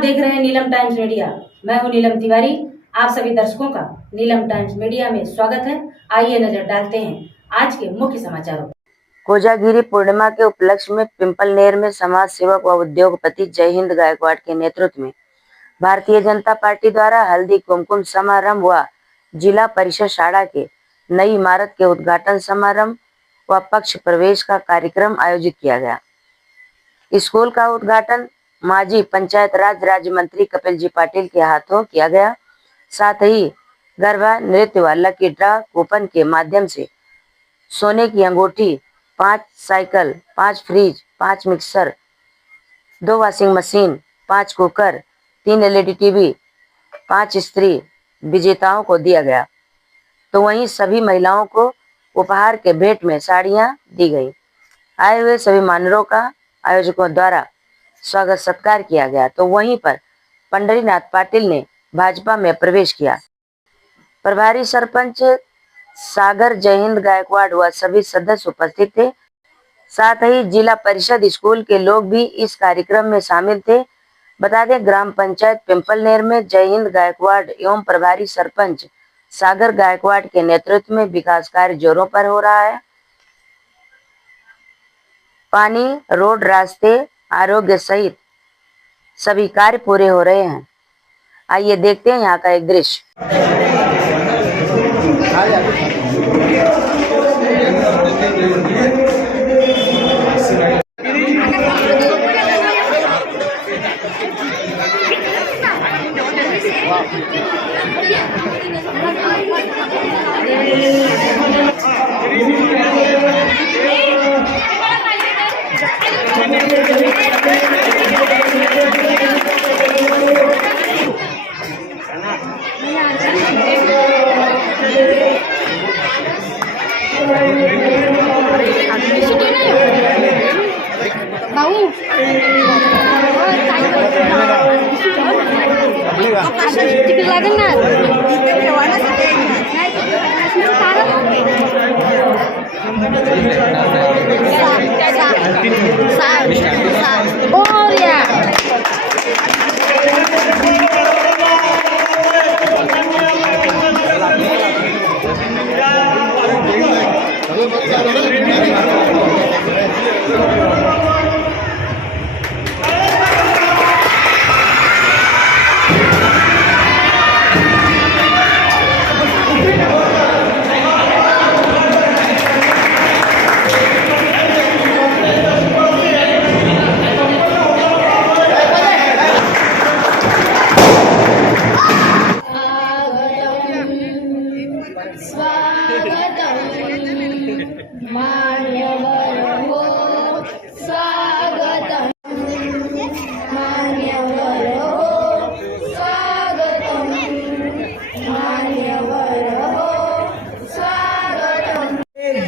आप देख रहे हैं नीलम टाइम्स मीडिया। मैं हूं नीलम तिवारी। आप सभी दर्शकों का नीलम टाइम्स मीडिया में स्वागत है। आइए नजर डालते हैं आज के मुख्य समाचारों पर। कोजागिरी पूर्णिमा के उपलक्ष्य में पिंपलनेर में समाज सेवक व उद्योगपति जय हिंद गायकवाड़ के नेतृत्व में भारतीय जनता पार्टी द्वारा हल्दी कुमकुम समारंभ व जिला परिषद शाखा के नई इमारत के उद्घाटन समारंभ व पक्ष प्रवेश का कार्यक्रम आयोजित किया गया। स्कूल का उद्घाटन माजी पंचायत राज राज्य मंत्री कपिल जी पाटिल के हाथों किया गया। साथ ही गरबा नृत्य व लकी ड्रा कूपन के माध्यम से सोने की अंगूठी, 5 cycle, 5 fridge, 5 mixer, 2 washing machine, 5 cooker, 3 LED TV, 5 स्त्री विजेताओं को दिया गया। तो वहीं सभी महिलाओं को उपहार के भेंट में साड़ियां दी गई। आए हुए सभी मान्यवरों का आयोजकों द्वारा स्वागत सत्कार किया गया। तो वहीं पर पंडरीनाथ पाटिल ने भाजपा में प्रवेश किया। प्रभारी सरपंच सागर जय हिंद गायकवाड़ व सभी सदस्य उपस्थित थे। साथ ही जिला परिषद स्कूल के लोग भी इस कार्यक्रम में शामिल थे। बता दें, ग्राम पंचायत पिंपलनेर में जय हिंद गायकवाड़ एवं प्रभारी सरपंच सागर गायकवाड़ के नेतृत्व में विकास कार्य जोरों पर हो रहा है। पानी, रोड, रास्ते, आरोग्य सहित सभी कार्य पूरे हो रहे हैं। आइए देखते हैं यहाँ का एक दृश्य।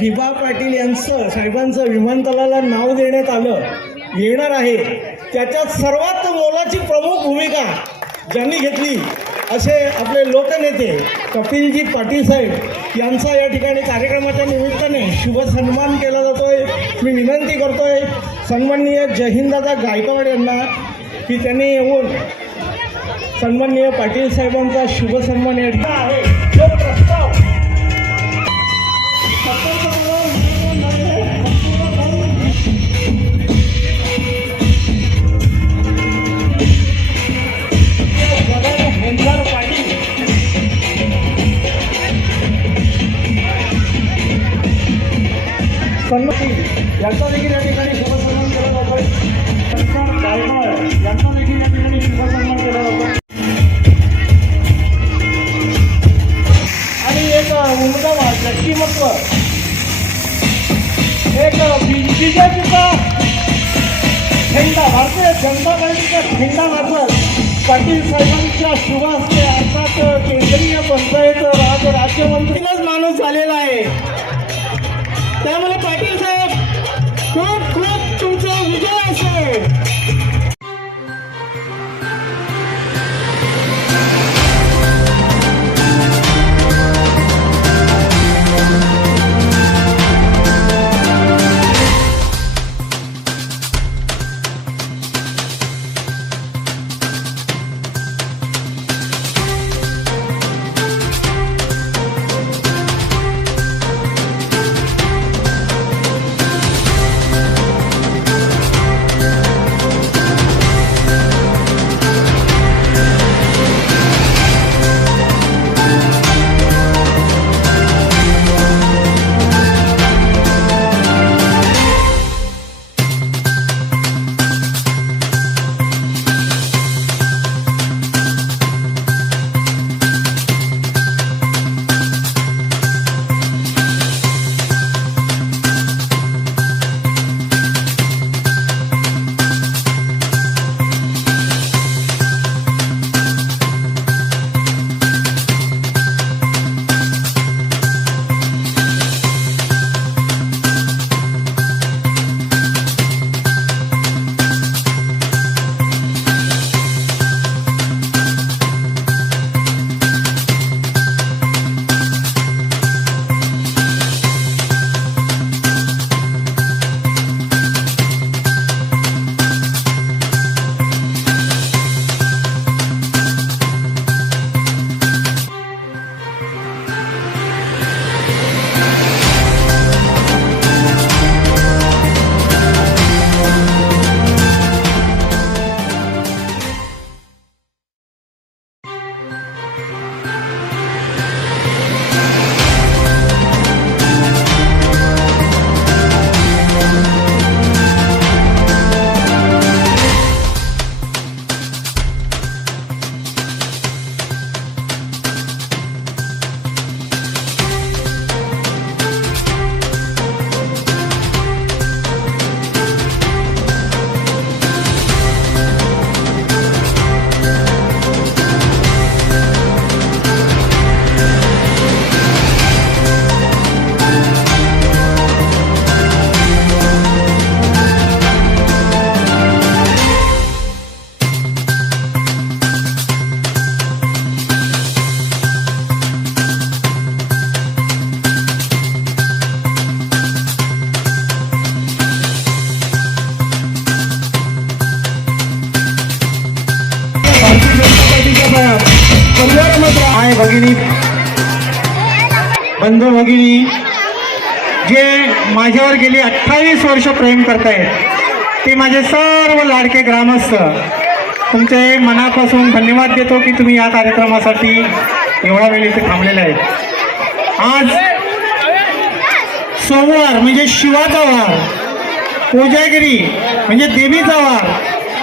दिबा पाटील यांचं साहेबांचं विमानतळाला नाव देण्यात आलं येणार आहे, त्याच्यात सर्वात मोलाची प्रमुख भूमिका ज्यांनी घेतली असे आपले लोकनेते कपिलजी पाटील साहेब यांचा या ठिकाणी कार्यक्रमाच्या निमित्ताने शुभ सन्मान केला जातोय। मी विनंती करतोय सन्माननीय जयहिंददादा गायकवाड यांना की त्यांनी येऊन सन्माननीय पाटील साहेबांचा शुभ सन्मान या ठिकाणी आहे। जो प्रस्ताव यांचा देखील या ठिकाणी शुभसन्मान केला जातोय। गायकवाड यांचा देखील या ठिकाणी शुभसन्मान केला जातोय। आणि एक उमदा व्यक्तिमत्व, एक बीजेपीचा झेंडा, भारतीय जनता पार्टीचा झेंडा मात्र पाटील साहेबांच्या शुभ हस्ते अर्थात केंद्रीय पंचायत राज राज्यमंत्रीलाच माणूस झालेला आहे। त्यामुळे पाटील साहेब खूप खूप तुमचा विजय असेल। भगिनी, बंधू भगिनी जे माझ्यावर गेली 28 वर्ष प्रेम करतायत, ते माझे सर्व लाडके ग्रामस्थ, तुमचे मनापासून धन्यवाद देतो की तुम्ही या कार्यक्रमासाठी एवढा वेळ इथे थांबलेले आहेत. आज सोमवार म्हणजे शिवाचा वार, कोजागिरी म्हणजे देवीचा वार,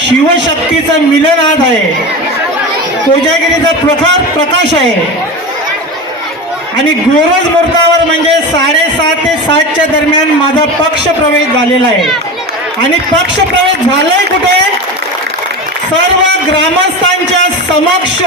शिवशक्तीचं मिलन आज आहे, कोजागिरीचा प्रकाश आहे आणि गोरज मुहूर्तावर म्हणजे 7:30 ते 7च्या दरम्यान माझा पक्ष प्रवेश झालेला आहे. आणि पक्ष प्रवेश झालाय कुठे? सर्व ग्रामस्थांच्या समक्ष,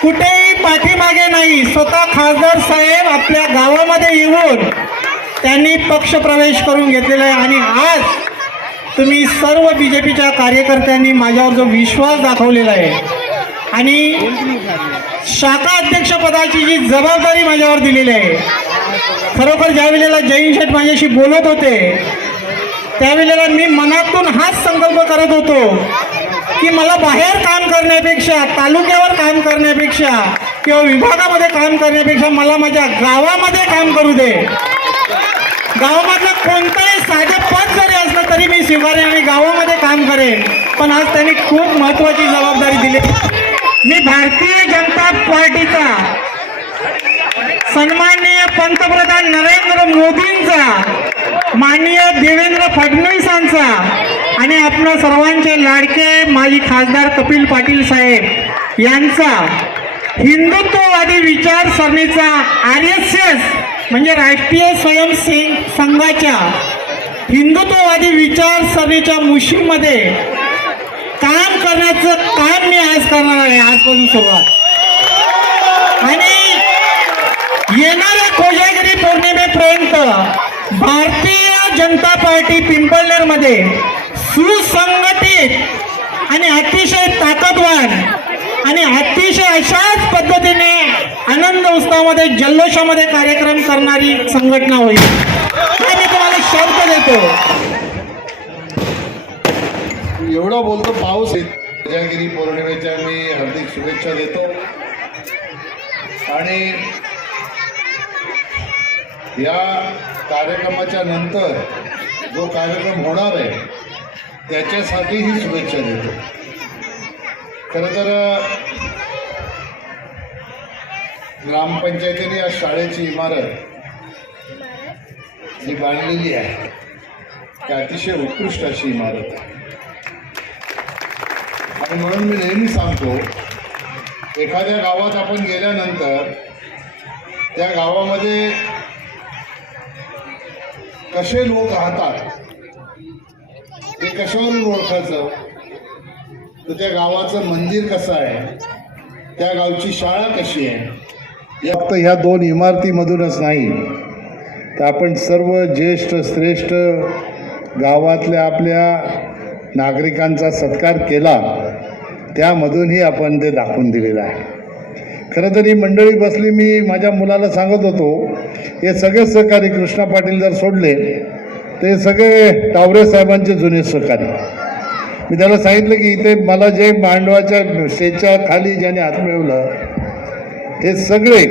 कुठेही पाठीमागे नाही. स्वतः खासदार साहेब आपल्या गावामध्ये येऊन त्यांनी पक्ष प्रवेश करून घेतलेला आहे. आणि आज तुम्ही सर्व बीजेपीच्या कार्यकर्त्यांनी माझ्यावर जो विश्वास दाखवलेला आहे आणि शाखा अध्यक्ष पदाची जी जबाबदारी माझ्यावर दिलेली आहे, खरोखर ज्या वेळेला जयंत शेठ माझ्याशी बोलत होते त्यावेळेला मी मनातून हाच संकल्प करत होतो की मला बाहेर काम करण्यापेक्षा, तालुक्यावर काम करण्यापेक्षा किंवा विभागामध्ये काम करण्यापेक्षा मला माझ्या गावामध्ये काम करू दे. गावामधलं कोणतंही साधं पद जरी असलं तरी मी स्वीकारेन आणि गावामध्ये काम करेन. पण आज त्यांनी खूप महत्त्वाची जबाबदारी दिली. मी भारतीय जनता पार्टीचा, सन्माननीय पंतप्रधान नरेंद्र मोदींचा, माननीय देवेंद्र फडणवीसांचा आणि आपल्या सर्वांचे लाडके माजी खासदार कपिल पाटील साहेब यांचा हिंदुत्ववादी विचारसरणीचा RSS म्हणजे राष्ट्रीय स्वयंसेवक संघाच्या हिंदुत्ववादी विचारसरणीच्या मुशीमध्ये काम करण्याचं काम मी आज करणार आहे, आजपासून सुरुवात. आणि येणाऱ्या कोजागिरी पौर्णिमेपर्यंत भारतीय जनता पार्टी पिंपळनेरमध्ये सुसंघटित आणि अतिशय ताकदवान आणि अतिशय अशाच पद्धतीने आनंद उत्सवामध्ये जल्लोषामध्ये कार्यक्रम करणारी संघटना होईल, हे मी तुम्हाला शब्द देतो. एवढं बोलतो. पाऊस कोजागिरी पौर्णिमेच्या मी हार्दिक शुभेच्छा देतो. आणि या कार्यक्रमाच्या नंतर जो कार्यक्रम होणार आहे त्याच्यासाठीही शुभेच्छा देतो. खरं तर ग्रामपंचायतीने या शाळेची इमारत जी बांधलेली आहे ती अतिशय उत्कृष्ट अशी इमारत आहे. आणि म्हणून मी नेहमी सांगतो, एखाद्या गावात आपण गेल्यानंतर त्या गावामध्ये कसे लोक राहतात ते कशावरून ओळखायचं, तर त्या गावाचं मंदिर कसं आहे, त्या गावची शाळा कशी आहे. फक्त ह्या 2 इमारतीमधूनच नाही तर आपण सर्व ज्येष्ठ श्रेष्ठ गावातल्या आपल्या नागरिकांचा सत्कार केला, त्यामधूनही आपण ते दाखवून दिलेलं आहे. खरं तर ही मंडळी बसली, मी माझ्या मुलाला सांगत होतो, हे सगळे सहकारी कृष्णा पाटील जर सोडले ते सगळे टावरे साहेबांचे जुने सहकारी. मी त्याला सांगितलं की इथे मला जे मांडवाच्या स्टेजच्या खाली ज्याने हात मिळवलं हे सगळे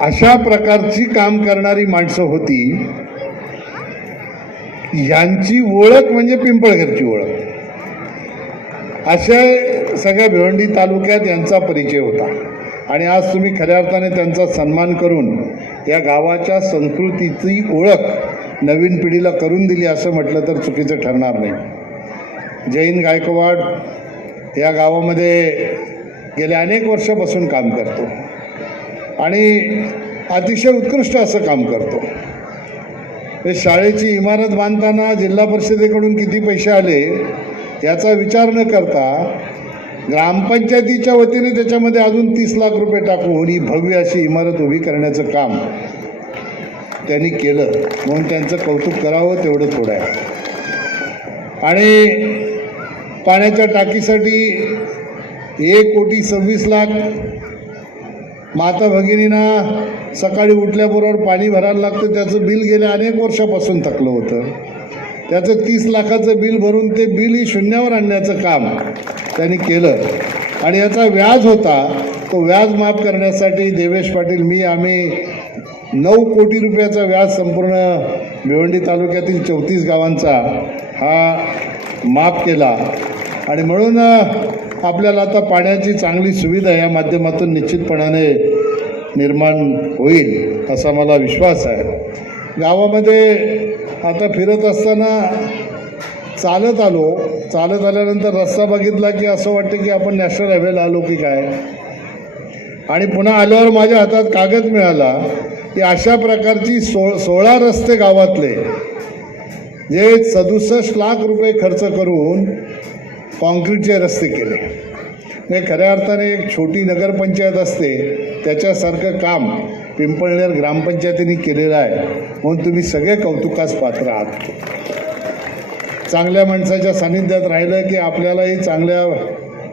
अशा प्रकारची काम करणारी माणसं होती. यांची ओळख म्हणजे पिंपळघरची ओळख. अशा सगळ्या भिवंडी तालुक्यात यांचा परिचय होता. आणि आज तुम्ही खऱ्या अर्थाने त्यांचा सन्मान करून या गावाच्या संस्कृतीची ओळख नवीन पिढीला करून दिली असं म्हटलं तर चुकीचं ठरणार नाही. जयंत गायकवाड या गावामध्ये गेल्या अनेक वर्षापासून काम करतो आणि अतिशय उत्कृष्ट असं काम करतो. हे शाळेची इमारत बांधताना जिल्हा परिषदेकडून किती पैसे आले याचा विचार न करता ग्रामपंचायतीच्या वतीने त्याच्यामध्ये अजून 30 लाख रुपये टाकून ही भव्य अशी इमारत उभी करण्याचं काम त्यांनी केलं, म्हणून त्यांचं कौतुक करावं तेवढं थोडं आहे. आणि पाण्याच्या टाकीसाठी 1,26,00,000 माता भगिनींना सकाळी उठल्याबरोबर पाणी भरायला लागतं, त्याचं बिल गेल्या अनेक वर्षापासून थकलं होतं. त्याचं 30 लाखाचं बिल भरून ते बिलही शून्यावर आणण्याचं काम त्यांनी केलं. आणि याचा व्याज होता तो व्याज माफ करण्यासाठी देवेश पाटील आम्ही 9 कोटी रुपयाचा व्याज संपूर्ण भिवंडी तालुक्यातील 34 गावांचा हा माफ केला. आणि म्हणून आपल्याला आता पाण्याची चांगली सुविधा या माध्यमातून निश्चितपणाने निर्माण होईल असा मला विश्वास आहे. गावामध्ये आता फिरत असताना चालत आल्यानंतर रस्ता बघितला की असं वाटतं की आपण नॅशनल हायवेला आलो की काय. आणि पुन्हा आल्यावर माझ्या हातात कागद मिळाला की अशा प्रकारची 16 रस्ते गावातले जे 67 लाख रुपये खर्च करून कॉन्क्रीटचे रस्ते केले. हे खऱ्या अर्थाने एक छोटी नगरपंचायत असते त्याच्यासारखं काम पिंपळनेर ग्रामपंचायतीने केलेलं आहे. म्हणून तुम्ही सगळे कौतुकास पात्र आहात. चांगल्या माणसाच्या सानिध्यात राहिलं की आपल्यालाही चांगल्या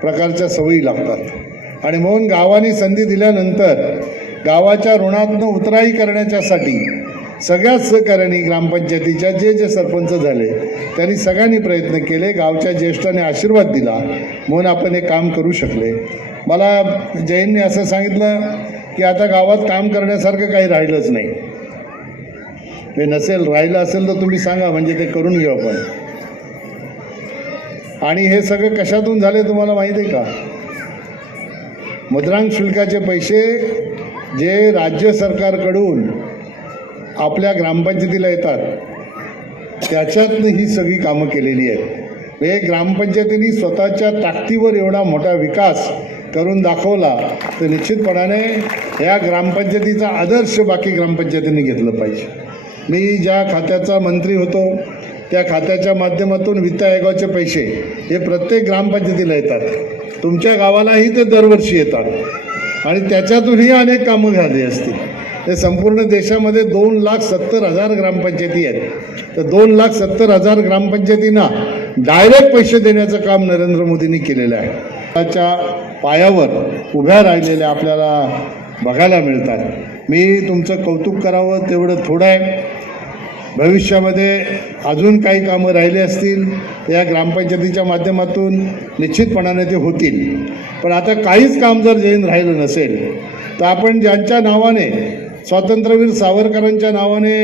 प्रकारच्या सवयी लागतात. आणि म्हणून गावाने संधी दिल्यानंतर गावाच्या ऋणातनं उतराई करण्याच्यासाठी सगळ्याच सहकार्यांनी ग्रामपंचायतीच्या जे सरपंच झाले त्यांनी सगळ्यांनी प्रयत्न केले. गावच्या ज्येष्ठांनी आशीर्वाद दिला म्हणून आपण हे काम करू शकले. मला जैनने असं सांगितलं की आता गावात काम करण्यासारखं काही राहिलंच नाही. हे राहिलं असेल तर तुम्ही सांगा, म्हणजे ते करून घेऊ आपण. आणि हे सगळं कशातून झाले तुम्हाला माहीत आहे का? मुद्रांक शुल्काचे पैसे जे राज्य सरकारकडून आपल्या ग्रामपंचायतीला येतात त्याच्यातनं ही सगळी कामं केलेली आहेत. हे ग्रामपंचायतींनी स्वतःच्या ताकदीवर एवढा मोठा विकास करून दाखवला तर निश्चितपणाने ह्या ग्रामपंचायतीचा आदर्श बाकी ग्रामपंचायतींनी घेतलं पाहिजे. मी ज्या खात्याचा मंत्री होतो त्या खात्याच्या माध्यमातून वित्त आयोगाचे पैसे हे प्रत्येक ग्रामपंचायतीला येतात. तुमच्या गावालाही ते दरवर्षी येतात आणि त्याच्यातूनही अनेक कामं झाली असतील. हे संपूर्ण देशामध्ये 2,70,000 ग्रामपंचायती आहेत. तर 2,70,000 ग्रामपंचायतींना डायरेक्ट पैसे देण्याचं काम नरेंद्र मोदींनी केलेलं आहे. त्याच्या पायावर उभ्या राहिलेल्या आपल्याला बघायला मिळतात. मी तुमचं कौतुक करावं तेवढं थोडं आहे. भविष्यामध्ये अजून काही कामं राहिले असतील तर या ग्रामपंचायतीच्या माध्यमातून निश्चितपणाने ते होतील. पण आता काहीच काम जर जैन राहिलं नसेल तर आपण ज्यांच्या नावाने स्वातंत्र्यवीर सावरकरांच्या नावाने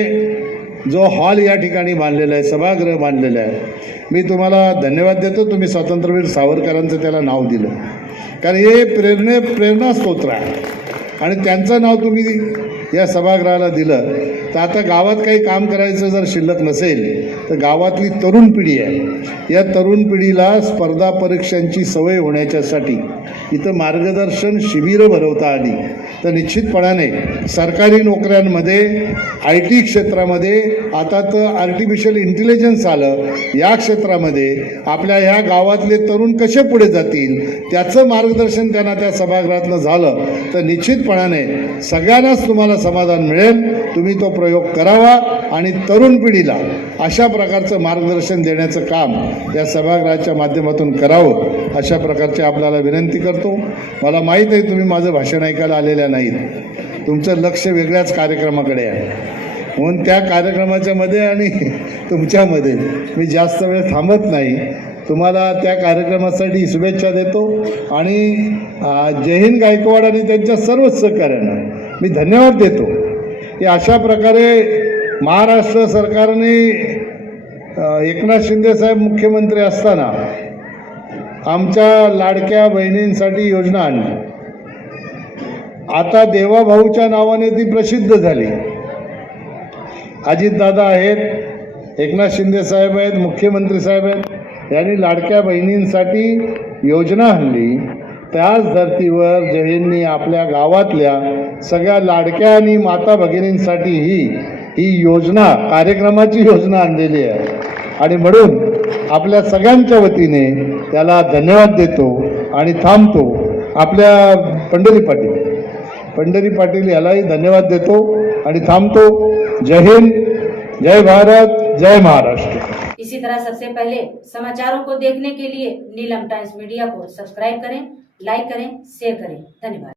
जो हॉल या ठिकाणी बांधलेला आहे, सभागृह बांधलेलं आहे, मी तुम्हाला धन्यवाद देतो. तुम्ही स्वातंत्र्यवीर सावरकरांचं त्याला नाव दिलं, कारण हे प्रेरणास्त्रोत आहे आणि त्यांचं नाव तुम्ही या सभागृहाला दिलं. तर आता गावात काही काम करायचं जर शिल्लक नसेल तर गावातली तरुण पिढी आहे, या तरुण पिढीला स्पर्धा परीक्षांची सवय होण्याच्यासाठी इथं मार्गदर्शन शिबिरं भरवता आली तर निश्चितपणाने सरकारी नोकऱ्यांमध्ये IT क्षेत्रामध्ये आता तर आर्टिफिशियल इंटेलिजन्स आलं, या क्षेत्रामध्ये आपल्या ह्या गावातले तरुण कसे पुढे जातील त्याचं मार्गदर्शन त्यांना त्या सभागृहातनं झालं तर निश्चितपणाने सगळ्यांनाच तुम्हाला समाधान मिळेल. तुम्ही तो प्रयोग करावा आणि तरुण पिढीला अशा प्रकारचं मार्गदर्शन देण्याचं काम या सभागृहाच्या माध्यमातून करावं अशा प्रकारची आपल्याला विनंती करतो. मला माहीत आहे तुम्ही माझं भाषण ऐकायला आलेल्या नाहीत, तुमचं लक्ष वेगळ्याच कार्यक्रमाकडे आहे. म्हणून त्या कार्यक्रमाच्या मध्ये आणि तुमच्यामध्ये मी जास्त वेळ थांबत नाही. तुम्हाला त्या कार्यक्रमासाठी शुभेच्छा देतो आणि जय हिंद गायकवाड आणि त्यांच्या सर्व सहकाऱ्यांना मी धन्यवाद देतो की अशा प्रकारे महाराष्ट्र सरकारने एकनाथ शिंदे साहेब मुख्यमंत्री असताना आमच्या लाडक्या बहिणींसाठी योजना आणली. आता देवाभाऊच्या नावाने ती प्रसिद्ध झाली. अजितदादा आहेत, एकनाथ शिंदे साहेब आहेत, मुख्यमंत्री साहेब आहेत, यांनी लाडक्या बहिणींसाठी योजना आणली. त्याच धर्तीवर जयंतनी आपल्या गावातल्या सगळ्या लाडक्या आणि माता भगिनींसाठी ही योजना, कार्यक्रमाची योजना आणलेली आहे आणि म्हणून आपल्या सगळ्यांच्या वतीने त्याला धन्यवाद देतो आणि थांबतो. आपल्या पंढरी पाटील यालाही धन्यवाद देतो आणि थांबतो. जय हिंद, जय भारत, जय महाराष्ट्र. इसी तरह सबसे पहले समाचारों को देखने के लिए नीलम टाइम्स मीडिया को सब्सक्राइब करें, लाइक करें, शेयर करें. धन्यवाद.